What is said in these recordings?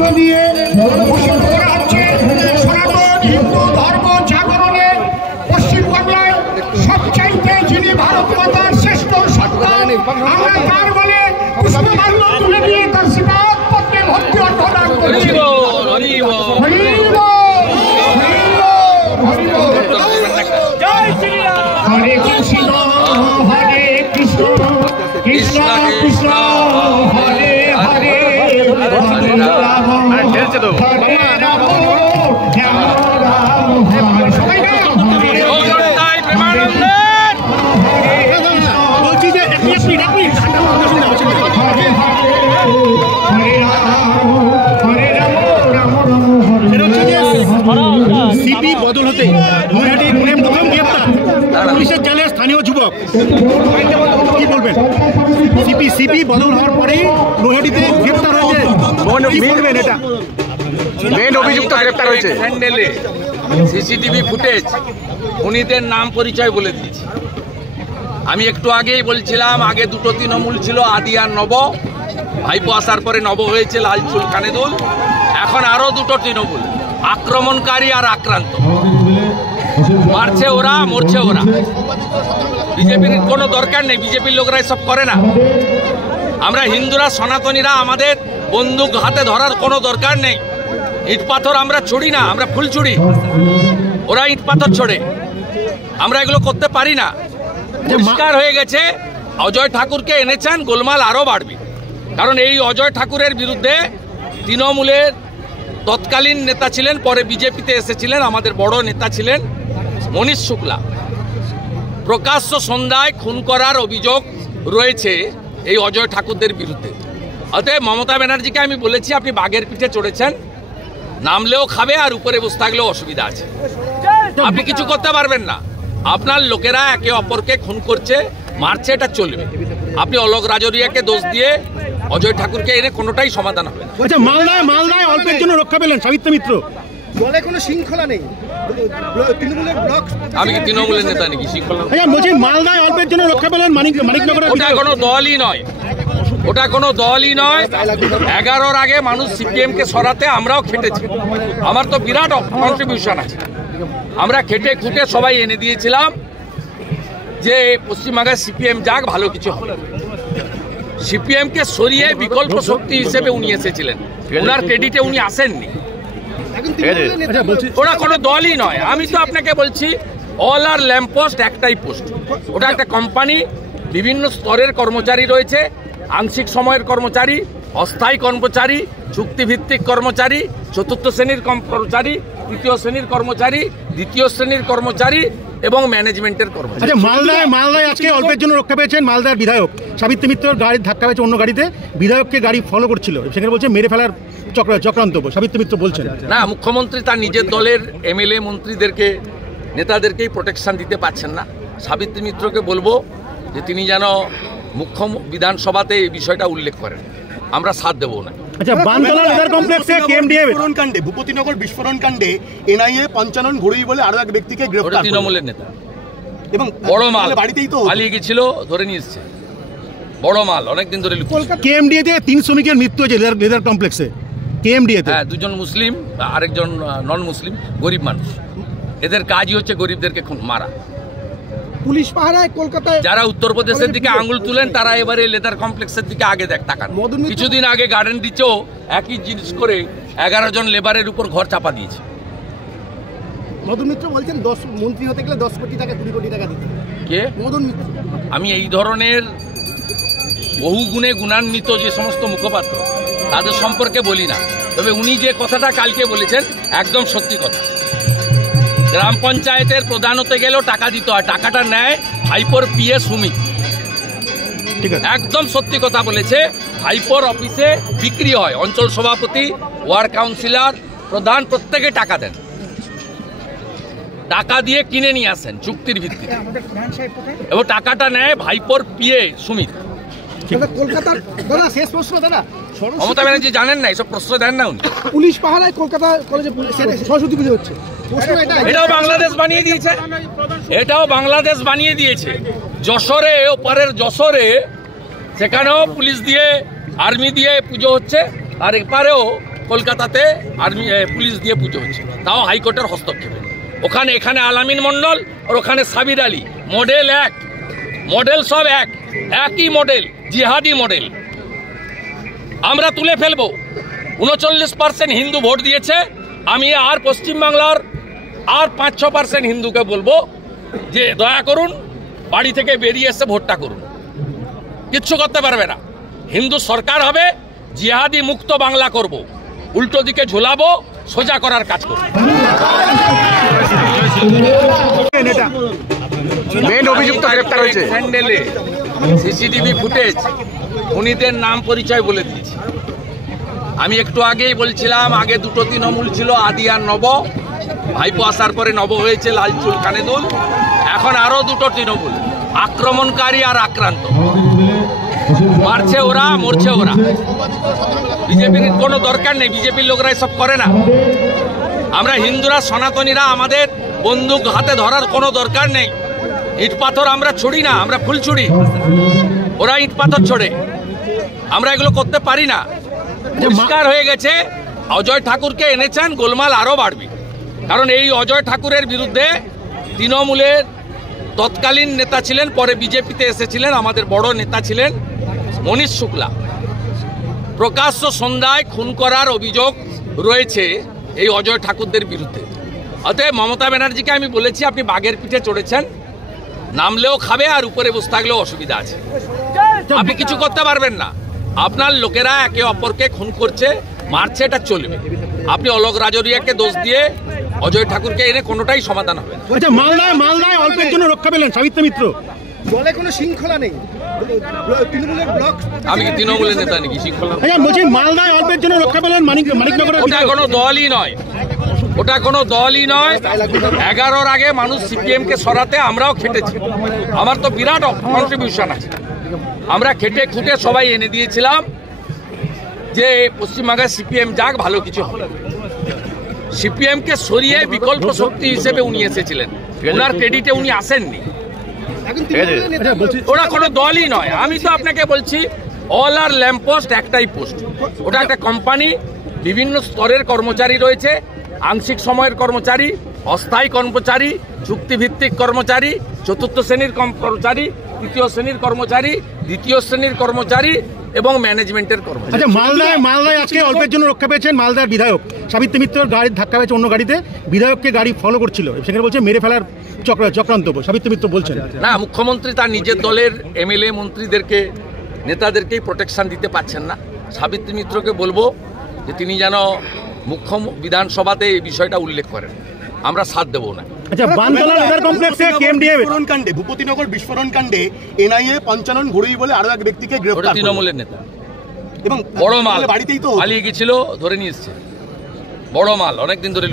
মধ্য দিয়ে ঘোষণা করা হচ্ছে সনাতন হিন্দু ধর্ম জাগরণে পশ্চিমবাংলায় সবচাইতে যিনি ভারত মাতার শ্রেষ্ঠ সন্তান, আমরা তার বলে পুষ্পমাল্য তুলে দিয়ে তার শিবাদ পত্রে ভক্তি অর্পণ করছি। হরে কৃষ্ণ হরে কৃষ্ণ কৃষ্ণ কৃষ্ণ হরে হরে হরে রাম হরে রাম রাম রাম হরে সবাই বলছি যে সিপি বদল হতে নৈহাটির প্রথম গ্রেপ্তার পুলিশের জালে স্থানীয় যুবক, কি বলবেন? সিপি বদল হওয়ার পরেই নৈহাটিতে গ্রেপ্তার হয়েছে, কি বলবেন? এটা মেন অভিযুক্ত গ্রেপ্তার হয়েছে। স্যান্ডেলে সিসিটিভি ফুটেজ খুনিদের নাম পরিচয় বলে দিয়েছি। আমি একটু আগেই বলছিলাম আগে দুটো তৃণমূল ছিল, আদি আর নব। ভাইপো আসার পরে নব হয়েছে লালচুল কানেদুল, এখন আরো দুটো তৃণমূল, আক্রমণকারী আর আক্রান্ত। মারছে ওরা, মরছে ওরা। বিজেপির কোনো দরকার নেই, বিজেপির লোকরা এসব করে না। আমরা হিন্দুরা সনাতনীরা আমাদের বন্দুক হাতে ধরার কোনো দরকার নেই। ইট পাথর আমরা ছুড়ি না, আমরা ফুল ছুড়ি, ওরা ইট পাথর ছোড়ে। আমরা এগুলো করতে পারি না। পরিষ্কার হয়ে গেছে, অজয় ঠাকুরকে এনেছেন, গোলমাল আরো বাড়বে। কারণ এই অজয় ঠাকুরের বিরুদ্ধে তৃণমূলের তৎকালীন নেতা ছিলেন, পরে বিজেপিতে এসেছিলেন, আমাদের বড় নেতা ছিলেন মনীষ শুক্লা। প্রকাশ্য সন্ধ্যায় খুন করার অভিযোগ রয়েছে এই অজয় ঠাকুরদের বিরুদ্ধে। অতএব মমতা ব্যানার্জিকে আমি বলেছি আপনি বাঘের পিঠে চড়েছেন, নামলেও খাবে আর উপরে বসে থাকলেও অসুবিধা আছে। আপনি কিছু করতে পারবেন না। আপনার লোকেরা একে অপরকে খুন করছে, মারছে, এটা চলবে। আপনি অলোক রাজরিয়াকে দোষ দিয়ে অজয় ঠাকুরকে এনে কোনোটাই সমাধান হবে। আচ্ছা, মালদায় অল্পের জন্য রক্ষা পেলেন সাবিত্র মিত্র। দলে কোনো শৃঙ্খলা নেই, তৃণমূলের ব্লক। আমি কি তৃণমূলের নেতা নাকি? শৃঙ্খলা বলছি, মালদায় অল্পের জন্য রক্ষা পেলেন মানিকনগরে। ওটা কোনো দলই নয়, ওটা কোনো দলই নয়। 11-র আগে মানুষ সিপিএম কে সরাতে আমরাও খেটেছি। আমার তো বিরাট কন্ট্রিবিউশন আছে। আমরা খেটে খুঁটে সবাই এনে দিয়েছিলাম যে পশ্চিমবাংলায় সিপিএম যাক, ভালো কিছু হবে। সিপিএম কে সরিয়ে বিকল্প শক্তি হিসেবে উনি এসেছিলেন, ওনার ক্রেডিটে উনি আসেননি। ওরা কোনো দলই নয়। আমি তো আপনাকে বলছি, অল আর ল্যাম্প পোস্ট একটাই পোস্ট। ওটা একটা কোম্পানি, বিভিন্ন স্তরের কর্মচারী রয়েছে, আংশিক সময়ের কর্মচারী, অস্থায়ী কর্মচারী, চুক্তিভিত্তিক কর্মচারী, চতুর্থ শ্রেণীর কর্মচারী, তৃতীয় শ্রেণীর কর্মচারী, দ্বিতীয় শ্রেণীর কর্মচারী এবং ম্যানেজমেন্টের কর্মচারী। আচ্ছা, মালদায় আজকে অল্পের জন্য রক্ষা পেয়েছেন মালদার বিধায়ক। সাবিত্র মিত্রর গাড়ির ধাক্কা পেয়েছে অন্য গাড়িতে, বিধায়ককে গাড়ি ফলো করছিল, সেখানে বলছে মেরে ফেলার চক্রান্ত। সাবিত্র মিত্র বলছেন না, মুখ্যমন্ত্রী তার নিজের দলের এমএলএ মন্ত্রীদেরকে, নেতাদেরকেই প্রোটেকশন দিতে পারছেন না। সাবিত্র মিত্রকে বলবো যে তিনি যেন মুখ্য বিধানসভাতে এই বিষয়টা উল্লেখ করেন, আমরা সাথ দেবো না। আচ্ছা, বানতলা লেদার কমপ্লেক্সে কেএমডিএ বিস্ফোরণ কাণ্ডে, ভূপতিনগর বিস্ফোরণ কাণ্ডে এনআইএ পঞ্চানন ঘুড়ি বলে আরো এক ব্যক্তিকে গ্রেফতার। তৃণমূলের নেতা এবং বড় মাল বাড়িতেই তো পালিয়ে গেছিল, ধরে নিয়ে এসছে। বড় মাল অনেকদিন ধরে। কেএমডিএতে 3 শ্রমিকের মৃত্যু হয়েছে লেদার কমপ্লেক্সে। কেএমডিএতে হ্যাঁ, 2জন মুসলিম, আরেকজন নন মুসলিম, গরিব মানুষ। এদের কাজই হচ্ছে গরিবদেরকে মারা। পুলিশ পাহারায় কলকাতায় যারা উত্তরপ্রদেশের দিকে আঙুল তুলেন তারা এবারে লেদার কমপ্লেক্সের দিকে আগে তাকান। কিছুদিন আগে গার্ডেন রিচেও একই জিনিস করে 11 জন লেবারের উপর ঘর চাপা দিয়েছে। মদন মিত্র বলছেন 10 মন্ত্রী হতে গেলে 10 কোটি টাকা 20 কোটি টাকা দিতে। কে? মদন মিত্র। আমি এই ধরনের বহু গুণে গুণান্বিত যে সমস্ত মুখপাত্র তাদের সম্পর্কে বলি না, তবে উনি যে কথাটা কালকে বলেছেন একদম সত্যি কথা। গ্রাম পঞ্চায়েতের প্রধান হতে গেলেও টাকা দিতে হয়, টাকাটা নেয় ভাইপোর পিএ সুমিত। ঠিক আছে, একদম সত্যি কথা বলেছে। ভাইপোর অফিসে বিক্রি হয়, অঞ্চল সভাপতি, ওয়ার্ড কাউন্সিলর, প্রধান প্রত্যেকে টাকা দেন, টাকা দিয়ে কিনে নিয়ে আসেন চুক্তির ভিত্তিতে, এবং টাকাটা নেয় ভাইপোর পিএ সুমিত। কলকাতার দাদা শেষ প্রশ্ন, দাদা মমতা ব্যানার্জি জানেন না, এসব প্রশ্ন দেন না উনি। পুলিশ পাহারায় কলকাতা কলেজে সরস্বতী পুজো হচ্ছে, এটাও বাংলাদেশ বানিয়ে দিয়েছে, এটাও বাংলাদেশ বানিয়ে দিয়েছে। যশোরে, ওপারের যশোরে, সেখানেও পুলিশ দিয়ে, আর্মি দিয়ে পুজো হচ্ছে, আর এপারেও কলকাতাতে আর্মি পুলিশ দিয়ে পুজো হচ্ছে, তাও হাইকোর্টের হস্তক্ষেপে। এখানে আলামিন মন্ডল আর ওখানে সাবির আলী, মডেল এক, মডেল সব একই মডেল, জিহাদি মডেল। আমরা তুলে ফেলবো। 39% হিন্দু ভোট দিয়েছে। আমি আর পশ্চিমবাংলার আর 5-6% হিন্দুকে বলবো যে দয়া করুন, বাড়ি থেকে বেরিয়ে এসে ভোটটা করুন। কিচ্ছু করতে পারবে না। হিন্দু সরকার হবে, জিহাদি মুক্ত বাংলা করব, উল্টো দিকে ঝোলাবো, সোজা করার কাজ করব। মেন অভিযুক্ত গ্রেপ্তার হয়েছে। স্যান্ডেলে সিসিটিভি ফুটেজ, খুনিদের নাম পরিচয় বলে দিয়েছি। আমি একটু আগেই বলছিলাম, আগে দুটো তৃণমূল ছিল, আদি আর নব। ভাইপো আসার পরে নব হয়েছে, লালচুল কানেদুল। এখন আরো দুটো তৃণমূল, আক্রমণকারী আর আক্রান্ত। মারছে ওরা, মরছে ওরা। বিজেপির কোনো দরকার নেই, বিজেপির লোকরা এসব করে না। আমরা হিন্দুরা, সনাতনীরা, আমাদের বন্দুক হাতে ধরার কোনো দরকার নেই। ইট পাথর আমরা ছুড়ি না, আমরা ফুল ছুড়ি। ওরা ইট পাথর ছোড়ে, আমরা এগুলো করতে পারি না। পরিষ্কার হয়ে গেছে, অজয় ঠাকুরকে এনেছেন, গোলমাল আরো বাড়বে। কারণ এই অজয় ঠাকুরের বিরুদ্ধে তৃণমূলের তৎকালীন নেতা ছিলেন, পরে বিজেপিতে এসেছিলেন, আমাদের বড় নেতা ছিলেন মনীষ শুক্লা। প্রকাশ্য সন্ধ্যায় খুন করার অভিযোগ রয়েছে এই অজয় ঠাকুরদের বিরুদ্ধে। অতএব মমতা ব্যানার্জিকে আমি বলেছি, আপনি বাঘের পিঠে চড়েছেন, নামলেও খাবে আর উপরে বসে থাকলেও অসুবিধা আছে। আপনি কিছু করতে পারবেন না। আপনার লোকেরা একে অপরকে খুন করছে, মারছে, এটা চলবে। আপনি অলোক রাজরিয়াকে দোষ দিয়ে অজয় ঠাকুরকে এনে কোনোটাই সমাধান হবে না। আচ্ছা, মালদায় অল্পের জন্য রক্ষা পেলেন সাবিত্রী মিত্র। দলে কোনো শৃঙ্খলা নেই, তৃণমূলের ব্লক। আমি কি তৃণমূলের নেতা নাকি? শৃঙ্খলা? আচ্ছা বলছি, মালদায় অল্পের জন্য রক্ষা পেলেন মানিকনগরের। ওটা কোনো দলই নয়, ওটা কোনো দলই নয়। 11-র আগে মানুষ সিপিএম কে সরাতে আমরাও খেটেছি। আমার তো বিরাট কন্ট্রিবিউশন আছে। আমরা খেটে খুঁটে সবাই এনে দিয়েছিলাম যে পশ্চিমবাংলায় সিপিএম যাক, ভালো কিছু হবে। সিপিএম কে সরিয়ে বিকল্প শক্তি হিসেবে উনি এসেছিলেন, ওনার ক্রেডিটে উনি আসেননি। ওরা কোনো দলই নয়। আমি তো আপনাকে বলছি, অল আর ল্যাম্প পোস্ট একটাই পোস্ট। ওটা একটা কোম্পানি, বিভিন্ন স্তরের কর্মচারী রয়েছে, আংশিক সময়ের কর্মচারী, অস্থায়ী কর্মচারী, চুক্তিভিত্তিক কর্মচারী, চতুর্থ শ্রেণীর কর্মচারী, তৃতীয় শ্রেণীর কর্মচারী, দ্বিতীয় শ্রেণীর কর্মচারী এবং ম্যানেজমেন্টের কর্মচারী। আচ্ছা, মালদায় আজকে অল্পের জন্য রক্ষা পেয়েছেন মালদার বিধায়ক। সাবিত্রী মিত্রর গাড়ির ধাক্কা পেয়েছে অন্য গাড়িতে, বিধায়ককে গাড়ি ফলো করছিল, সেখানে বলছে মেরে ফেলার চক্রান্ত। সাবিত্রী মিত্র বলছেন না, মুখ্যমন্ত্রী তার নিজের দলের এমএলএ মন্ত্রীদেরকে, নেতাদেরকেই প্রোটেকশন দিতে পারছেন না। সাবিত্রী মিত্রকে বলবো যে তিনি যেন মুখ্য বিধানসভাতে এই বিষয়টা উল্লেখ করেন, আমরা সাথ দেবো না। আচ্ছা, বানতলা লেদার কমপ্লেক্সে কেএমডিএ বিস্ফোরণ কাণ্ডে, ভূপতিনগর বিস্ফোরণ কাণ্ডে এনআইএ পঞ্চানন ঘুরেই বলে আরো এক ব্যক্তিকে গ্রেফতার। তৃণমূলের নেতা, এবং বড় মাল বাড়িতেই তো পালিয়ে গেছিল, ধরে নিয়ে এসছে। বড় মাল অনেকদিন ধরে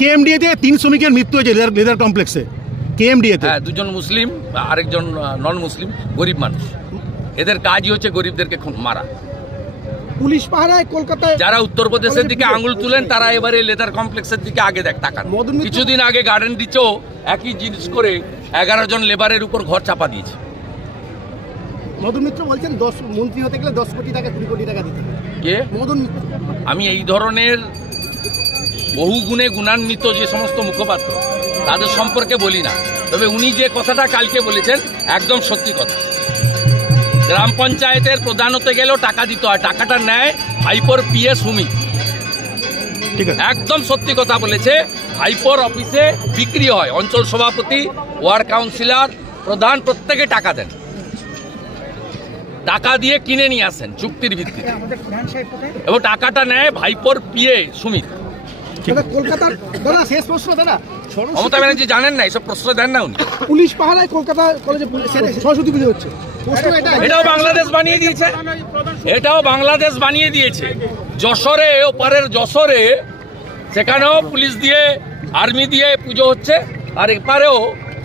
কেএমডিএতে 3 শ্রমিকের মৃত্যু হয়েছে লেদার কমপ্লেক্সে। কেএমডিএতে হ্যাঁ, 2জন মুসলিম, আরেকজন নন মুসলিম, গরিব মানুষ। এদের কাজই হচ্ছে গরিবদেরকে মারা। পুলিশ পাহারায় কলকাতায় যারা উত্তরপ্রদেশের দিকে আঙুল তুলেন, তারা এবারে লেদার কমপ্লেক্সের দিকে আগে তাকান। কিছুদিন আগে গার্ডেন রিচও একই জিনিস করে 11 জন লেবারের উপর ঘর চাপা দিয়েছে। মদন মিত্র বলছেন 10 মন্ত্রী হতে গেলে 10 কোটি টাকা 20 কোটি টাকা দিতে হবে। কে? মদন মিত্র। আমি এই ধরনের বহু গুণে গুণান্বিত যে সমস্ত মুখপাত্র, তাদের সম্পর্কে বলি না। তবে উনি যে কথাটা কালকে বলেছেন একদম সত্যি কথা। গ্রাম পঞ্চায়েতের প্রধান হতে গেলেও টাকা দিতে হয়, টাকাটা নেয় ভাইপোর পিএ সুমি। ঠিক আছে, একদম সত্যি কথা বলেছে। ভাইপোর অফিসে বিক্রি হয়, অঞ্চল সভাপতি, ওয়ার্ড কাউন্সিলর, প্রধান প্রত্যেকে টাকা দেন, টাকা দিয়ে কিনে নিয়ে আসেন চুক্তির ভিত্তিতে, এবং টাকাটা নেয় ভাইপোর পিএ সুমিত। কলকাতার দাদা, শেষ প্রশ্ন দাদা, মমতা ব্যানার্জি জানেন না, এসব প্রশ্ন দেন না উনি। পুলিশ পাহারায় কলকাতা কলেজে সরস্বতী পুজো হচ্ছে, এটাও বাংলাদেশ বানিয়ে দিয়েছে, এটাও বাংলাদেশ বানিয়ে দিয়েছে। যশোরে, ওপারের যশোরে, সেখানেও পুলিশ দিয়ে, আর্মি দিয়ে পুজো হচ্ছে, আর এপারেও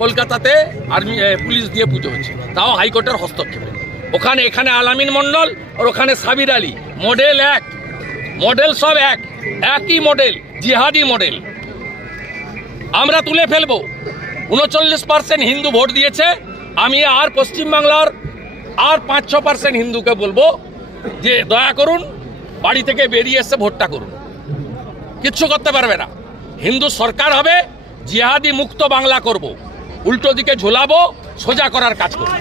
কলকাতাতে আর্মি পুলিশ দিয়ে পুজো হচ্ছে, তাও হাইকোর্টের হস্তক্ষেপে। এখানে আলামিন মন্ডল আর ওখানে সাবির আলী, মডেল এক, মডেল সব একই মডেল, জিহাদি মডেল। আমরা তুলে ফেলবো। 39% হিন্দু ভোট দিয়েছে। আমি আর পশ্চিমবাংলার আর 5-6% হিন্দুকে বলবো যে দয়া করুন, বাড়ি থেকে বেরিয়ে এসে ভোটটা করুন, কিচ্ছু করতে পারবে না। হিন্দু সরকার হবে, জিহাদি মুক্ত বাংলা করব, উল্টো দিকে ঝোলাবো, সোজা করার কাজ করব।